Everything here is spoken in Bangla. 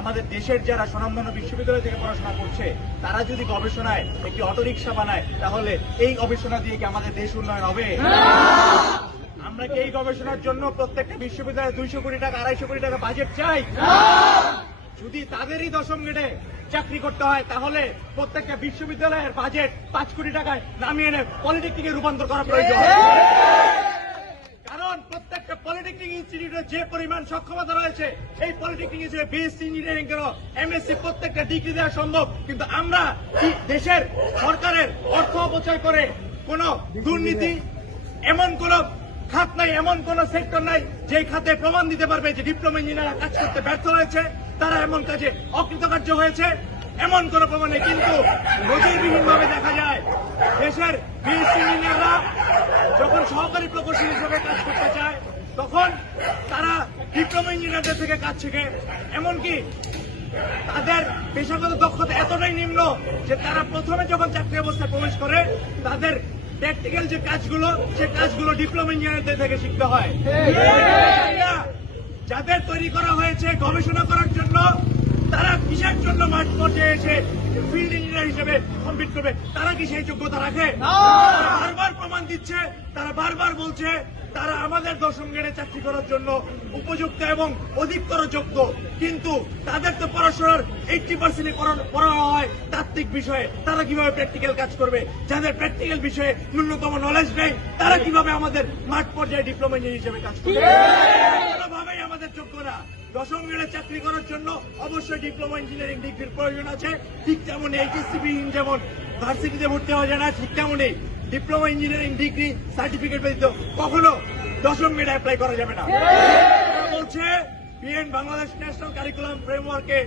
আমাদের দেশের যারা স্বনামধন্য বিশ্ববিদ্যালয় থেকে পড়াশোনা করছে তারা যদি গবেষণায় একটি অটোরিকশা বানায় তাহলে এই গবেষণা দিয়ে কি আমাদের দেশ উন্নয়ন হবে? আমরা কি এই গবেষণার জন্য প্রত্যেকটা বিশ্ববিদ্যালয়ে 200 কোটি টাকা 250 কোটি টাকা বাজেট চাই? যদি তাদেরই দশম গ্রেডে চাকরি করতে হয় তাহলে প্রত্যেকটা বিশ্ববিদ্যালয়ের বাজেট 5 কোটি টাকায় নামিয়ে এনে পলিটেকনিকে রূপান্তর করা প্রয়োজন। কারণ প্রত্যেকটা পলিটেকনিক ইনস্টিটিউটের যে পরিমাণ সক্ষমতা রয়েছে এই পলিটেকনিক ইনস্টিটিউটে বিএসসি ইঞ্জিনিয়ারিং কেন এমএসসি প্রত্যেকটা ডিগ্রি দেওয়া সম্ভব, কিন্তু আমরা দেশের সরকারের অর্থ অপচয় করে কোন দুর্নীতি এমন কোন খাত নাই, এমন কোন সেক্টর নাই যে খাতে প্রমাণ দিতে পারবে যে ডিপ্লোমা ইঞ্জিনিয়াররা কাজ করতে ব্যর্থ হয়েছে, তারা এমন কাজে অকৃতকার্য হয়েছে, এমন কোন প্রমাণ নেই। কিন্তু নজিরবিহীন ভাবে দেখা যায় দেশের বিএসসি ইঞ্জিনিয়াররা যখন সহকারী প্রকৌশলী হিসেবে কাজ করতে চায় তখন তারা ডিপ্লোমা ইঞ্জিনিয়ারদের থেকে কাজ শেখে, এমনকি তাদের পেশাগত দক্ষতা এতটাই নিম্ন যে তারা প্রথমে যখন চাকরি অবস্থায় প্রবেশ করে তাদের প্র্যাকটিক্যাল যে কাজগুলো সে কাজগুলো ডিপ্লোমা ইঞ্জিনিয়ারদের থেকে শিখতে হয়। যাদের তৈরি করা হয়েছে গবেষণা করার জন্য তারা কিসের জন্য মাঠ পর্যায়ে এসে ফিল্ড ইঞ্জিনিয়ার হিসেবে কমপ্লিট করবে? তারা কি সেই যোগ্যতা রাখে? বারবার প্রমাণ দিচ্ছে, তারা বারবার বলছে তারা আমাদের দশম গ্রেডে চাকরি করার জন্য উপযুক্ত এবং অধিকতর যোগ্য, কিন্তু তাদের তো পড়াশোনার 80% পড়া হয় তাত্ত্বিক বিষয়ে, তারা কিভাবে প্র্যাকটিক্যাল কাজ করবে? যাদের প্র্যাকটিক্যাল বিষয়ে ন্যূনতম নলেজ নেই তারা কিভাবে আমাদের মাঠ পর্যায়ে ডিপ্লোমা ইঞ্জিনিয়ার হিসেবে কাজ করবে? কোনোভাবেই আমাদের যোগ্য না। দশম গ্রেডে চাকরি করার জন্য অবশ্যই ডিপ্লোমা ইঞ্জিনিয়ারিং ডিগ্রির প্রয়োজন আছে, ঠিক তেমন এইচএসসি বিহীন যেমন ভার্সিটিতে ভর্তি হওয়া যায় না, ঠিক তেমনই ডিপ্লোমা ইঞ্জিনিয়ারিং ডিগ্রি সার্টিফিকেট ব্যতীত কখনো দশম গ্রেডে অ্যাপ্লাই করা যাবে না। বলছে বিএন বাংলাদেশ ন্যাশনাল কারিকুলাম ফ্রেমওয়ার্কে